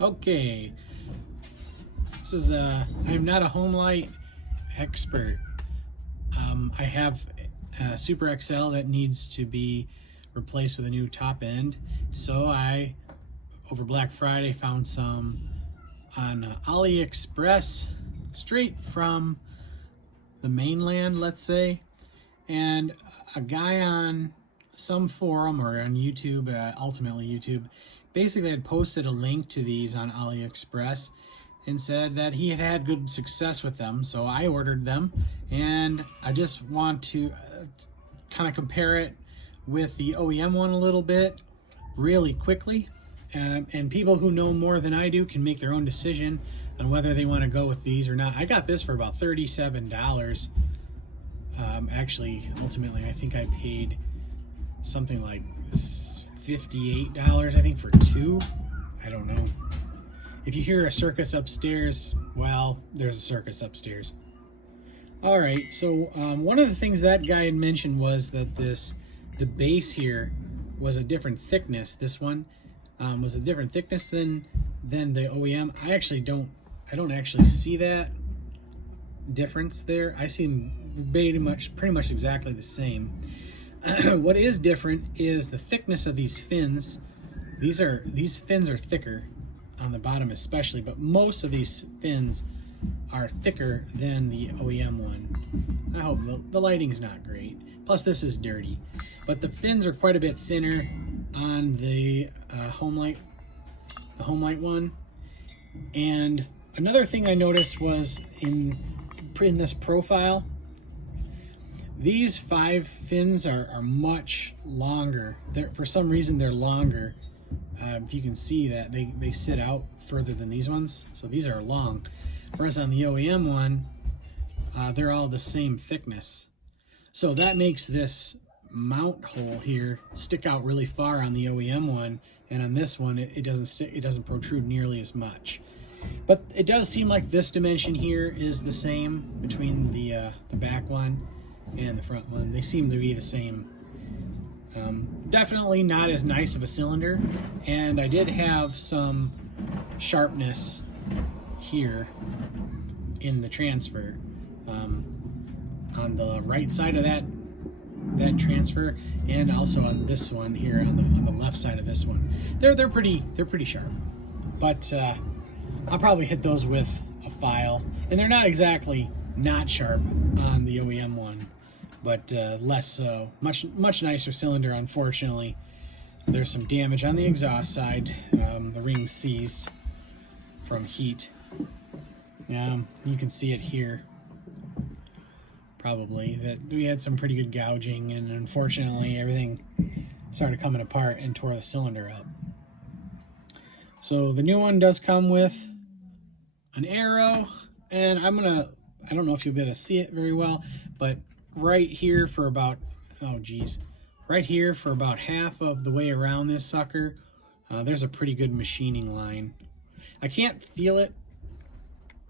Okay, this is I'm not a Homelite expert. I have a Super XL that needs to be replaced with a new top end, so I over Black Friday found some on AliExpress straight from the mainland, let's say, and a guy on some forum or on YouTube, ultimately YouTube, basically had posted a link to these on AliExpress and said that he had good success with them. So I ordered them, and I just want to kind of compare it with the OEM one a little bit really quickly. And people who know more than I do can make their own decision on whether they want to go with these or not. I got this for about $37. Actually, ultimately, I think I paid something like $58, I think, for two. I don't know. If you hear a circus upstairs, well, there's a circus upstairs. All right, so one of the things that guy had mentioned was that the base here was a different thickness. This one was a different thickness than the OEM. I don't actually see that difference there. I see them pretty much exactly the same. What is different is the thickness of these fins. These fins are thicker on the bottom especially, but most of these fins are thicker than the OEM one. I hope the lighting's not great. Plus this is dirty. But the fins are quite a bit thinner on the Homelite one. And another thing I noticed was in this profile, these 5 fins are much longer. For some reason they're longer. If you can see that they sit out further than these ones, so these are long. Whereas on the OEM one, they're all the same thickness. So that makes this mount hole here stick out really far on the OEM one, and on this one it doesn't protrude nearly as much. But it does seem like this dimension here is the same between the back one and the front one. They seem to be the same. Definitely not as nice of a cylinder, and I did have some sharpness here in the transfer on the right side of that transfer, and also on this one here on the left side of this one. They're pretty sharp, but I'll probably hit those with a file, and they're not exactly not sharp on the OEM one, but less so. Much nicer cylinder. Unfortunately, there's some damage on the exhaust side. The ring's seized from heat. You can see it here, probably, that we had some pretty good gouging, and unfortunately everything started coming apart and tore the cylinder up. So the new one does come with an arrow, and I don't know if you'll be able to see it very well, but right here for about, right here for about half of the way around this sucker, there's a pretty good machining line. I can't feel it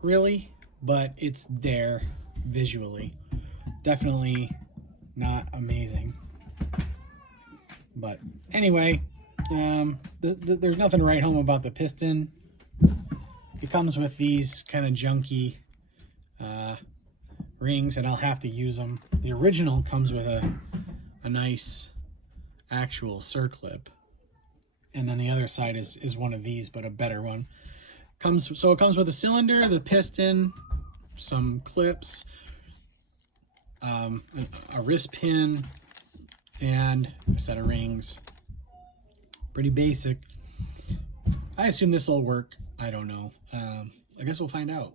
really, but it's there visually. Definitely not amazing. But anyway, there's nothing to write home about the piston. It comes with these kind of junky rings, and I'll have to use them. The original comes with a nice actual circlip, and then the other side is one of these, but a better one. So it comes with a cylinder, the piston, some clips, a wrist pin, and a set of rings. Pretty basic. I assume this will work. I don't know. I guess we'll find out.